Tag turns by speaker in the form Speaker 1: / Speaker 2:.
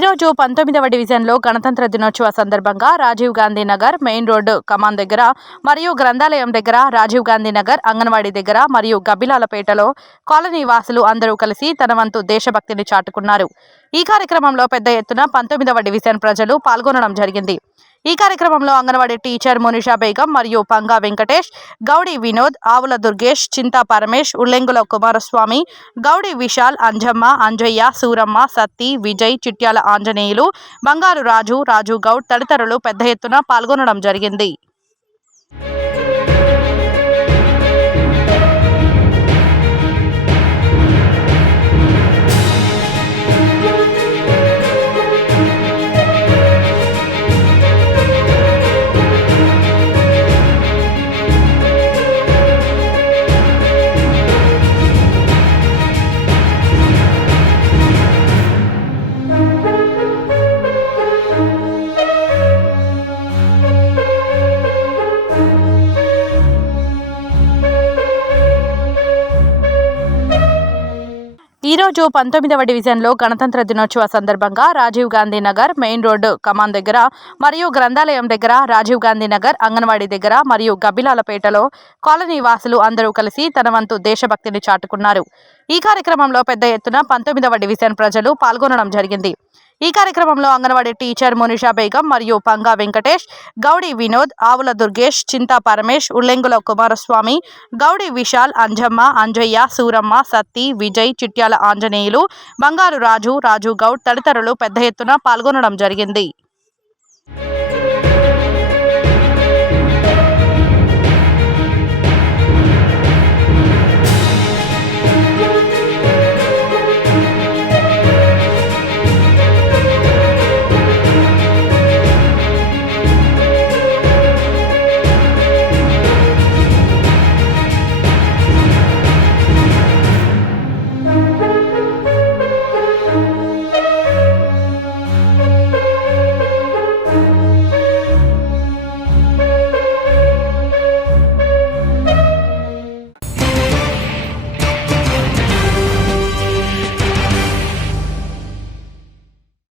Speaker 1: ఈరోజు పంతొమ్మిదవ డివిజన్లో గణతంత్ర దినోత్సవ సందర్భంగా రాజీవ్ గాంధీ నగర్ మెయిన్ రోడ్డు కమాన్ దగ్గర మరియు గ్రంథాలయం దగ్గర రాజీవ్ గాంధీ నగర్ అంగన్వాడీ దగ్గర మరియు గబ్బిలాలపేటలో కాలనీ వాసులు అందరూ కలిసి తన వంతు దేశభక్తిని చాటుకున్నారు. ఈ కార్యక్రమంలో పెద్ద ఎత్తున పంతొమ్మిదవ డివిజన్ ప్రజలు పాల్గొనడం జరిగింది. ఈ కార్యక్రమంలో అంగన్వాడీ టీచర్ మునిషా బేగం మరియు పంగా వెంకటేష్ గౌడి వినోద్ ఆవుల దుర్గేష్ చింతా పరమేష్ ఉల్లెంగుల కుమారస్వామి గౌడి విశాల్ అంజమ్మ అంజయ్య సూరమ్మ సత్తి విజయ్ చిట్యాల ఆంజనేయులు బంగారు రాజు రాజు గౌడ్ తదితరులు పెద్ద ఎత్తున పాల్గొనడం జరిగింది. ఈరోజు పంతొమ్మిదవ డివిజన్లో గణతంత్ర దినోత్సవ సందర్భంగా రాజీవ్ గాంధీ నగర్ మెయిన్ రోడ్డు కమాన్ దగ్గర మరియు గ్రంథాలయం దగ్గర రాజీవ్ గాంధీ నగర్ అంగన్వాడీ దగ్గర మరియు గబ్బిలాలపేటలో కాలనీ వాసులు అందరూ కలిసి తన వంతు దేశభక్తిని చాటుకున్నారు. ఈ కార్యక్రమంలో పెద్ద ఎత్తున పంతొమ్మిదవ డివిజన్ ప్రజలు పాల్గొనడం జరిగింది. ఈ కార్యక్రమంలో అంగన్వాడీ టీచర్ మునిషా బేగం మరియు పంగా వెంకటేష్ గౌడి వినోద్ ఆవుల దుర్గేష్ చింతా పరమేష్ ఉల్లెంగుల కుమారస్వామి గౌడి విశాల్ అంజమ్మ అంజయ్య సూరమ్మ సత్తి విజయ్ చిట్యాల ఆంజనేయులు బంగారు రాజు రాజు గౌడ్ తదితరులు పెద్ద ఎత్తున పాల్గొనడం జరిగింది.